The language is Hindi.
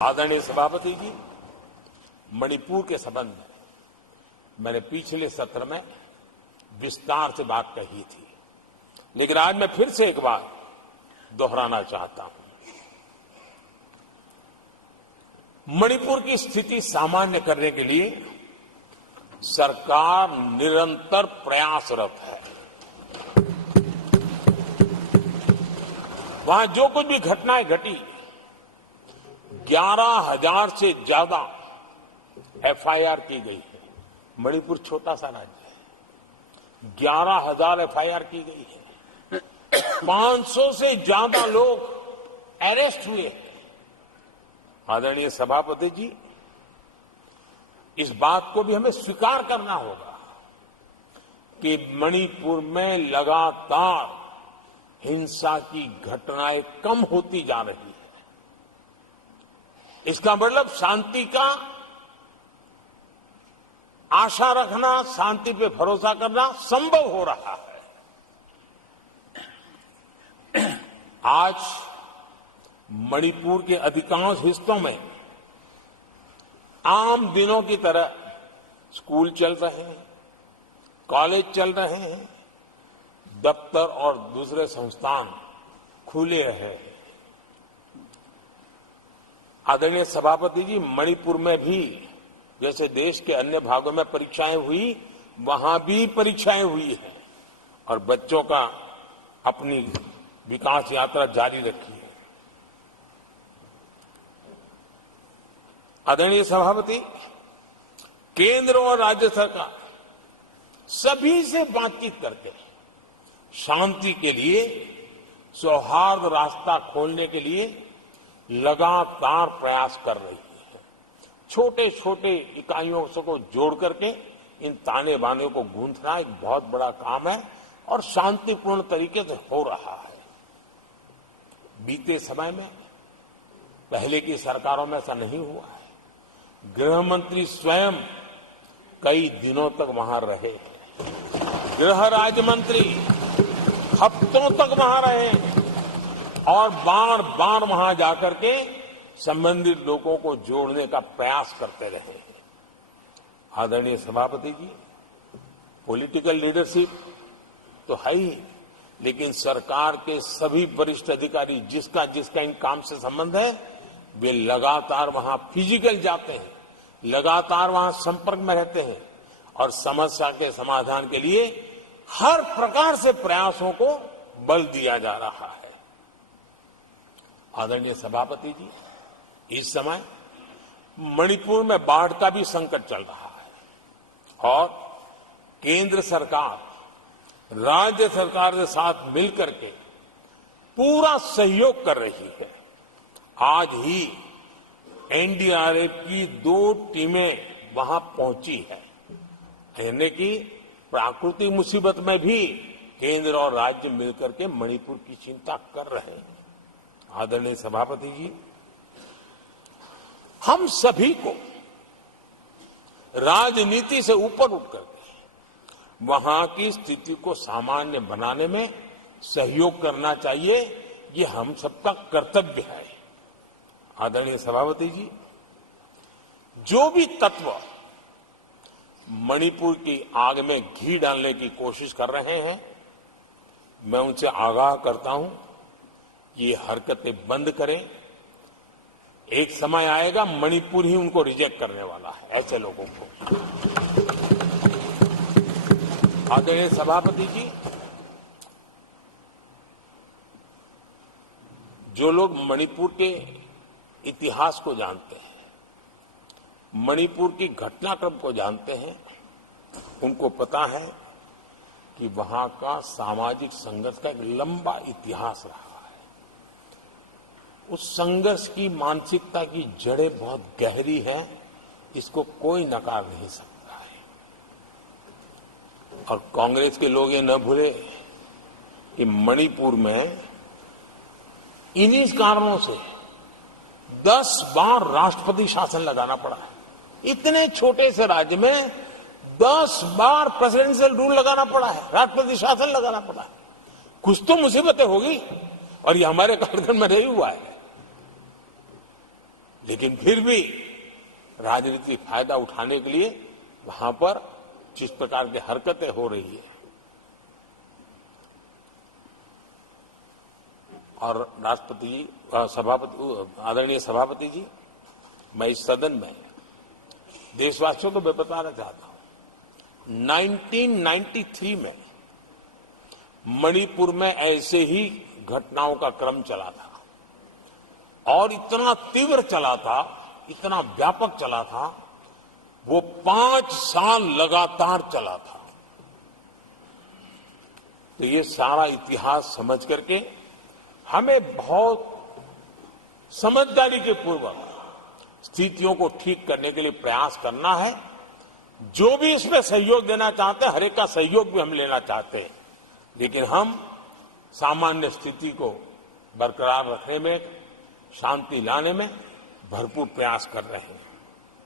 आदरणीय सभापति जी, मणिपुर के संबंध में मैंने पिछले सत्र में विस्तार से बात कही थी, लेकिन आज मैं फिर से एक बार दोहराना चाहता हूं। मणिपुर की स्थिति सामान्य करने के लिए सरकार निरंतर प्रयासरत है। वहां जो कुछ भी घटनाएं घटी, 11,000 से ज्यादा एफआईआर की गई है। मणिपुर छोटा सा राज्य है, 11,000 एफआईआर की गई है। 500 से ज्यादा लोग अरेस्ट हुए हैं। आदरणीय सभापति जी, इस बात को भी हमें स्वीकार करना होगा कि मणिपुर में लगातार हिंसा की घटनाएं कम होती जा रही है। इसका मतलब शांति का आशा रखना, शांति पे भरोसा करना संभव हो रहा है। आज मणिपुर के अधिकांश हिस्सों में आम दिनों की तरह स्कूल चल रहे हैं, कॉलेज चल रहे हैं, दफ्तर और दूसरे संस्थान खुले हैं। आदरणीय सभापति जी, मणिपुर में भी जैसे देश के अन्य भागों में परीक्षाएं हुई, वहां भी परीक्षाएं हुई हैं और बच्चों का अपनी विकास यात्रा जारी रखी है। आदरणीय सभापति, केंद्र और राज्य सरकार सभी से बातचीत करके शांति के लिए, सौहार्द रास्ता खोलने के लिए लगातार प्रयास कर रही है। छोटे छोटे इकाइयों को जोड़ करके इन ताने बाने को गूंथना एक बहुत बड़ा काम है और शांतिपूर्ण तरीके से हो रहा है। बीते समय में पहले की सरकारों में ऐसा नहीं हुआ है। गृह मंत्री स्वयं कई दिनों तक वहां रहे हैं, गृह राज्य मंत्री हफ्तों तक वहां रहे और बार बार वहां जाकर के संबंधित लोगों को जोड़ने का प्रयास करते रहे हैं। आदरणीय सभापति जी, पॉलिटिकल लीडरशिप तो है ही, लेकिन सरकार के सभी वरिष्ठ अधिकारी जिसका जिसका इन काम से संबंध है, वे लगातार वहां फिजिकल जाते हैं, लगातार वहां संपर्क में रहते हैं और समस्या के समाधान के लिए हर प्रकार से प्रयासों को बल दिया जा रहा है। आदरणीय सभापति जी, इस समय मणिपुर में बाढ़ का भी संकट चल रहा है और केंद्र सरकार राज्य सरकार के साथ मिलकर के पूरा सहयोग कर रही है। आज ही एनडीआरएफ की 2 टीमें वहां पहुंची है, यानी कि प्राकृतिक मुसीबत में भी केंद्र और राज्य मिलकर के मणिपुर की चिंता कर रहे हैं। आदरणीय सभापति जी, हम सभी को राजनीति से ऊपर उठकर के वहां की स्थिति को सामान्य बनाने में सहयोग करना चाहिए। ये हम सबका कर्तव्य है। आदरणीय सभापति जी, जो भी तत्व मणिपुर की आग में घी डालने की कोशिश कर रहे हैं, मैं उनसे आगाह करता हूं, ये हरकतें बंद करें। एक समय आएगा मणिपुर ही उनको रिजेक्ट करने वाला है, ऐसे लोगों को। आदरणीय सभापति जी, जो लोग मणिपुर के इतिहास को जानते हैं, मणिपुर की घटनाक्रम को जानते हैं, उनको पता है कि वहां का सामाजिक संघर्ष का एक लंबा इतिहास रहा है। उस संघर्ष की मानसिकता की जड़ें बहुत गहरी हैं, इसको कोई नकार नहीं सकता है। और कांग्रेस के लोग ये न भूले कि मणिपुर में इन्हीं कारणों से 10 बार राष्ट्रपति शासन लगाना पड़ा है। इतने छोटे से राज्य में 10 बार प्रेसिडेंशियल रूल लगाना पड़ा है, राष्ट्रपति शासन लगाना पड़ा है। कुछ तो मुसीबतें होगी और ये हमारे कार्यक्रम में नहीं हुआ है। लेकिन फिर भी राजनीतिक फायदा उठाने के लिए वहां पर जिस प्रकार की हरकतें हो रही है, और राष्ट्रपति जी, आदरणीय सभापति जी, मैं इस सदन में देशवासियों को मैं बताना चाहता हूं, 1993 में मणिपुर में ऐसे ही घटनाओं का क्रम चला था और इतना तीव्र चला था, इतना व्यापक चला था, वो 5 साल लगातार चला था। तो ये सारा इतिहास समझ करके हमें बहुत समझदारी के पूर्वक स्थितियों को ठीक करने के लिए प्रयास करना है। जो भी इसमें सहयोग देना चाहते हैं, हर एक का सहयोग भी हम लेना चाहते हैं, लेकिन हम सामान्य स्थिति को बरकरार रखने में, शांति लाने में भरपूर प्रयास कर रहे हैं।